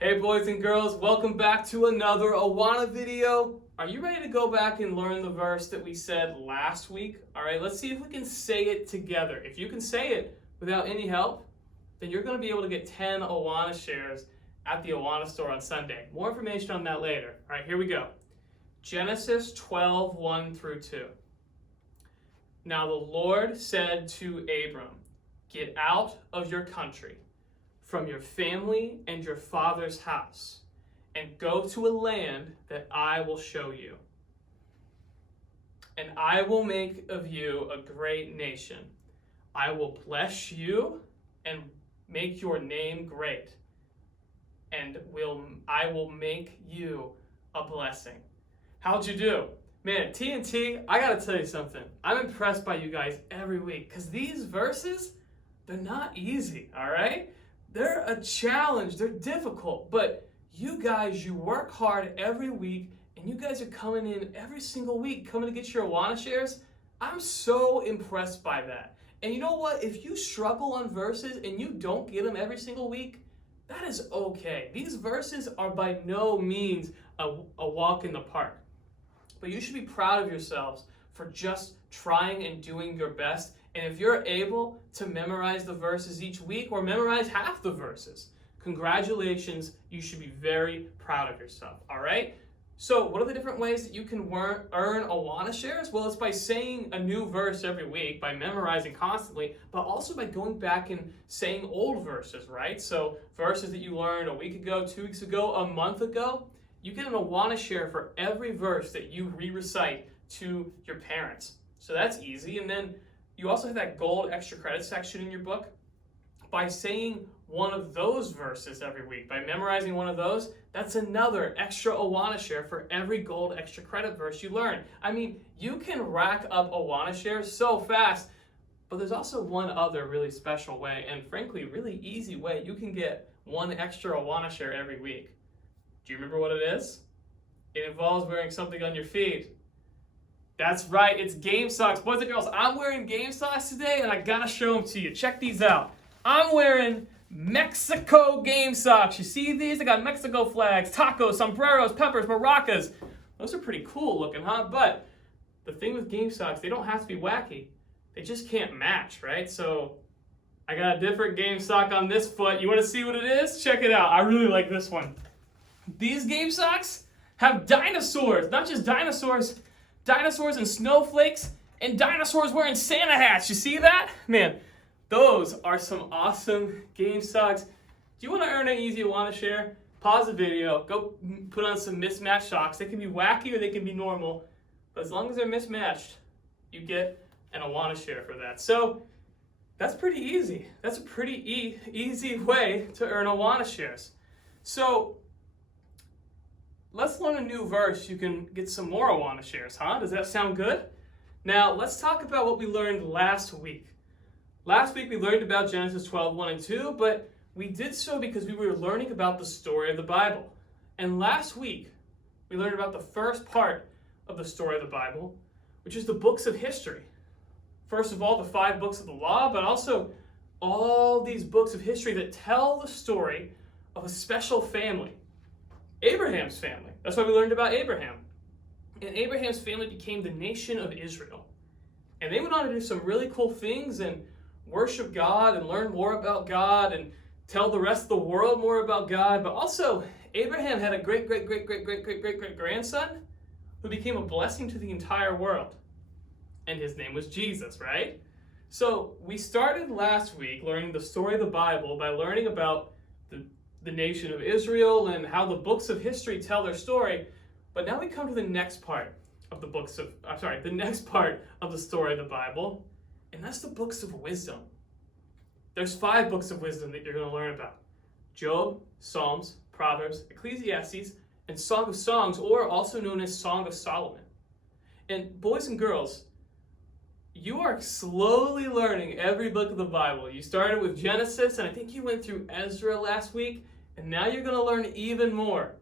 Hey boys and girls, welcome back to another Awana video. Are you ready to go back and learn the verse that we said last week? All right, let's see if we can say it together. If you can say it without any help, then you're going to be able to get 10 Awana shares at the Awana store on Sunday. More information on that later. All right, here we go. Genesis 12, 1 through 2. Now the Lord said to Abram, "Get out of your country, from your family and your father's house, and go to a land that I will show you. And I will make of you a great nation. I will bless you and make your name great, and I will make you a blessing." How'd you do? Man, T&T, I gotta tell you something. I'm impressed by you guys every week, because these verses, they're not easy, all right? They're a challenge, they're difficult, but you guys, you work hard every week, and you guys are coming in every single week, coming to get your Awana shares. I'm so impressed by that. And you know what? If you struggle on verses and you don't get them every single week, that is okay. These verses are by no means a walk in the park. But you should be proud of yourselves for just trying and doing your best. And if you're able to memorize the verses each week or memorize half the verses, congratulations, you should be very proud of yourself, all right? So what are the different ways that you can earn Awana shares? Well, it's by saying a new verse every week, by memorizing constantly, but also by going back and saying old verses, right? So verses that you learned a week ago, 2 weeks ago, a month ago, you get an Awana share for every verse that you re-recite to your parents. So that's easy. And then you also have that gold extra credit section in your book. By saying one of those verses every week, by memorizing one of those, that's another extra Awana share for every gold extra credit verse you learn. I mean, you can rack up Awana shares so fast, but there's also one other really special way, and frankly, really easy way you can get one extra Awana share every week. Do you remember what it is? It involves wearing something on your feet. That's right, it's game socks. Boys and girls, I'm wearing game socks today, and I gotta show them to you. Check these out. I'm wearing Mexico game socks. You see these? I got Mexico flags, tacos, sombreros, peppers, maracas. Those are pretty cool looking, huh? But the thing with game socks, they don't have to be wacky. They just can't match, right? So I got a different game sock on this foot. You wanna see what it is? Check it out. I really like this one. These game socks have dinosaurs, not just dinosaurs and snowflakes, and dinosaurs wearing Santa hats. You see that? Man, those are some awesome game socks. Do you want to earn an easy Awana share? Pause the video, go put on some mismatched socks. They can be wacky or they can be normal, but as long as they're mismatched, you get an Awana share for that. So that's pretty easy. That's a pretty easy way to earn Awana shares. So let's learn a new verse. You can get some more Awana shares, huh? Does that sound good? Now, let's talk about what we learned last week. Last week, we learned about Genesis 12, 1 and 2, but we did so because we were learning about the story of the Bible. And last week, we learned about the first part of the story of the Bible, which is the books of history. First of all, the 5 books of the law, but also all these books of history that tell the story of a special family. Abraham's family. That's why we learned about Abraham. And Abraham's family became the nation of Israel. And they went on to do some really cool things and worship God and learn more about God and tell the rest of the world more about God. But also, Abraham had a great grandson who became a blessing to the entire world. And his name was Jesus, right? So we started last week learning the story of the Bible by learning about the nation of Israel and how the books of history tell their story. But now we come to the next part of the next part of the story of the Bible, and that's the books of wisdom. There's 5 books of wisdom that you're going to learn about: Job, Psalms, Proverbs, Ecclesiastes, and Song of Songs, or also known as Song of Solomon. And boys and girls, you are slowly learning every book of the Bible. You started with Genesis, and I think you went through Ezra last week, and now you're going to learn even more.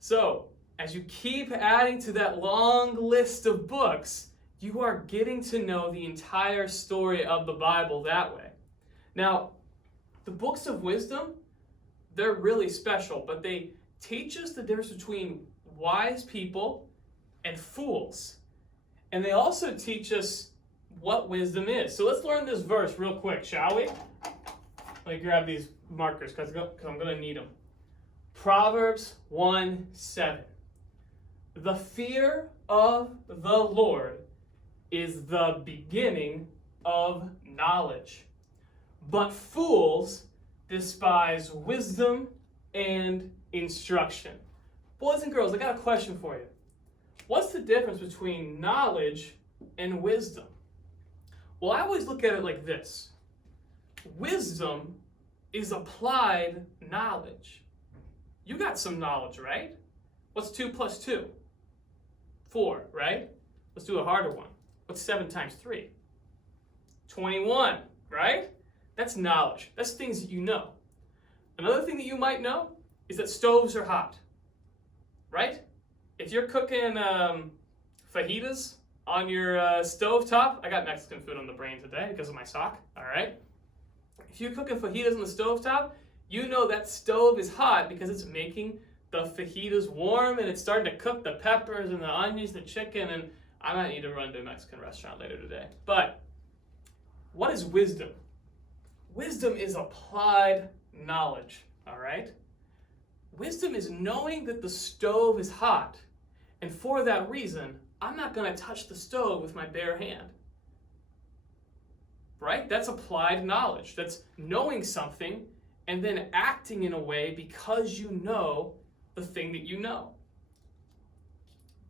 So, as you keep adding to that long list of books, you are getting to know the entire story of the Bible that way. Now, the books of wisdom, they're really special, but they teach us the difference between wise people and fools. And they also teach us what wisdom is. So let's learn this verse real quick, shall we? Let me grab these markers because I'm going to need them. Proverbs 1:7. The fear of the Lord is the beginning of knowledge, but fools despise wisdom and instruction. Boys and girls, I got a question for you. What's the difference between knowledge and wisdom? Well, I always look at it like this. Wisdom is applied knowledge. You got some knowledge, right? What's 2 plus 2? 4, right? Let's do a harder one. What's 7 times 3? 21, right? That's knowledge. That's things that you know. Another thing that you might know is that stoves are hot, right? If you're cooking fajitas on your stovetop, I got Mexican food on the brain today because of my sock, all right? If you're cooking fajitas on the stovetop, you know that stove is hot because it's making the fajitas warm and it's starting to cook the peppers and the onions, the chicken, and I might need to run to a Mexican restaurant later today. But what is wisdom? Wisdom is applied knowledge, all right? Wisdom is knowing that the stove is hot, and for that reason, I'm not going to touch the stove with my bare hand. Right? That's applied knowledge. That's knowing something and then acting in a way because you know the thing that you know.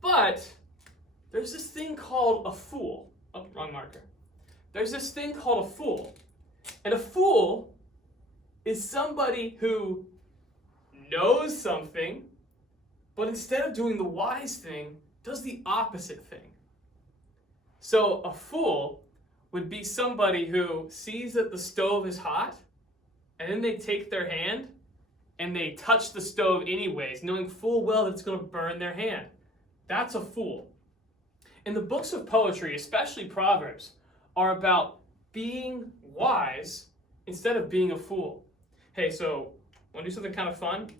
But there's this thing called a fool. Oh, wrong marker. There's this thing called a fool. And a fool is somebody who knows something, but instead of doing the wise thing, does the opposite thing. So a fool would be somebody who sees that the stove is hot, and then they take their hand and they touch the stove anyways, knowing full well that it's going to burn their hand. That's a fool. And the books of poetry, especially Proverbs, are about being wise instead of being a fool. Hey, so want to do something kind of fun?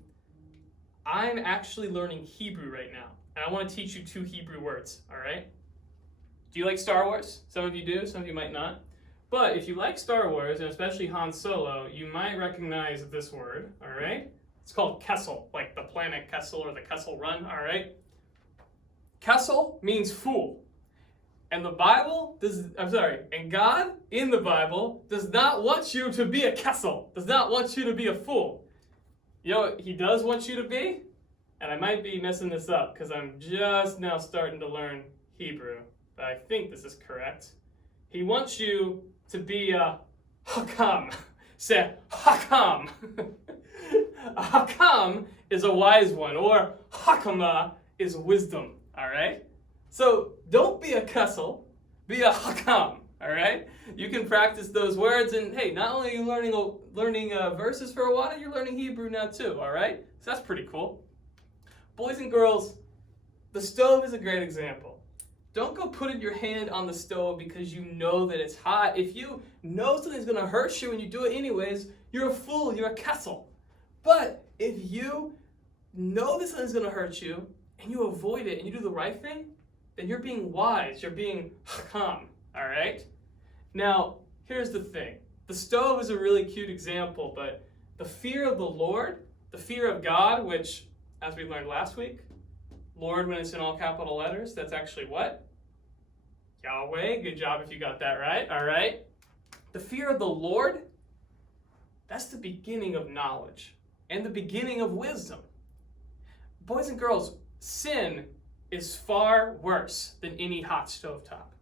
I'm actually learning Hebrew right now, and I want to teach you 2 Hebrew words, all right? Do you like Star Wars? Some of you do, some of you might not. But if you like Star Wars, and especially Han Solo, you might recognize this word, all right? It's called Kessel, like the planet Kessel or the Kessel Run, all right? Kessel means fool. And the Bible and God in the Bible does not want you to be a Kessel, does not want you to be a fool. You know what he does want you to be? And I might be messing this up because I'm just now starting to learn Hebrew, but I think this is correct. He wants you to be a hakam. Say hakam. A hakam is a wise one, or hakama is wisdom, all right? So don't be a kessel, be a hakam, all right? You can practice those words, and hey, not only are you learning verses for Awana, you're learning Hebrew now too, all right? So that's pretty cool. Boys and girls, the stove is a great example. Don't go putting your hand on the stove because you know that it's hot. If you know something's going to hurt you and you do it anyways, you're a fool, you're a kessel. But if you know that something's going to hurt you and you avoid it and you do the right thing, then you're being wise, you're being hakam, all right? Now, here's the thing. The stove is a really cute example, but the fear of the Lord, the fear of God, which, as we learned last week, Lord, when it's in all capital letters, that's actually what? Yahweh. Good job if you got that right. All right. The fear of the Lord, that's the beginning of knowledge and the beginning of wisdom. Boys and girls, sin is far worse than any hot stovetop.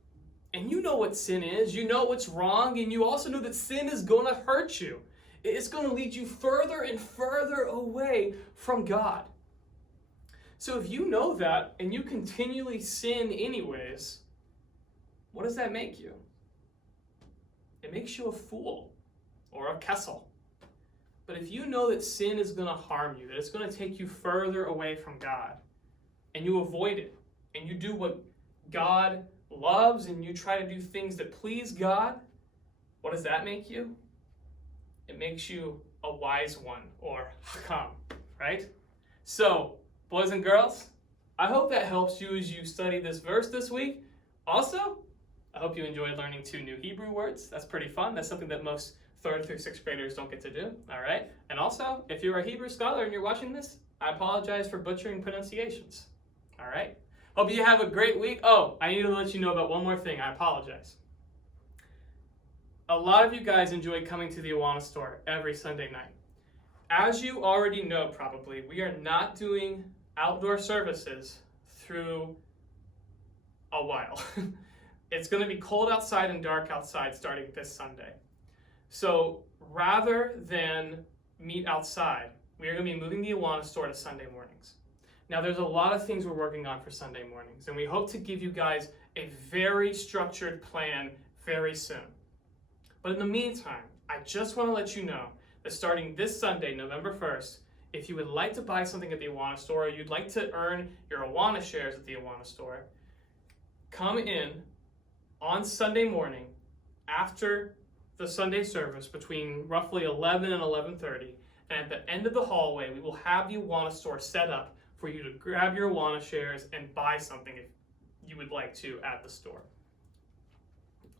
And you know what sin is. You know what's wrong. And you also know that sin is going to hurt you. It's going to lead you further and further away from God. So if you know that and you continually sin anyways, what does that make you? It makes you a fool or a kessel. But if you know that sin is going to harm you, that it's going to take you further away from God, and you avoid it, and you do what God loves, and you try to do things that please God, what does that make you? it makes you a wise one, or hakam, right? So, boys and girls, I hope that helps you as you study this verse this week. Also, I hope you enjoyed learning 2 new Hebrew words. That's pretty fun. That's something that most 3rd through 6th graders don't get to do, all right? And also, if you're a Hebrew scholar and you're watching this, I apologize for butchering pronunciations, all right? Hope you have a great week. Oh, I need to let you know about one more thing. I apologize. A lot of you guys enjoy coming to the Awana store every Sunday night. As you already know probably, we are not doing outdoor services through a while. It's going to be cold outside and dark outside starting this Sunday. So rather than meet outside, we are going to be moving the Awana store to Sunday mornings. Now there's a lot of things we're working on for Sunday mornings, and we hope to give you guys a very structured plan very soon. But in the meantime, I just want to let you know that starting this Sunday, November 1st, if you would like to buy something at the Awana store, or you'd like to earn your Awana shares at the Awana store, come in on Sunday morning after the Sunday service between roughly 11 and 11:30, and at the end of the hallway, we will have the Awana store set up for you to grab your Awana shares and buy something if you would like to at the store.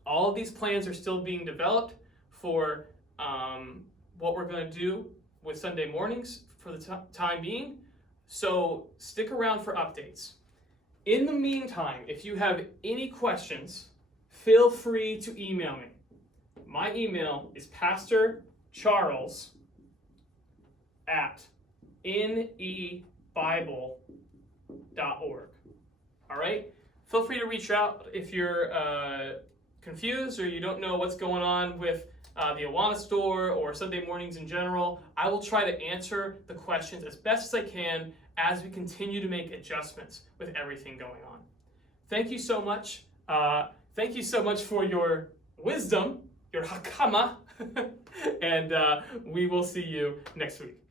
All of these plans are still being developed for what we're going to do with Sunday mornings for the time being, so stick around for updates. In the meantime, if you have any questions, feel free to email me. My email is pastorcharles@nebible.org. All right? Feel free to reach out if you're confused or you don't know what's going on with the Awana store or Sunday mornings in general. I will try to answer the questions as best as I can as we continue to make adjustments with everything going on. Thank you so much. Thank you so much for your wisdom, your hakama, and we will see you next week.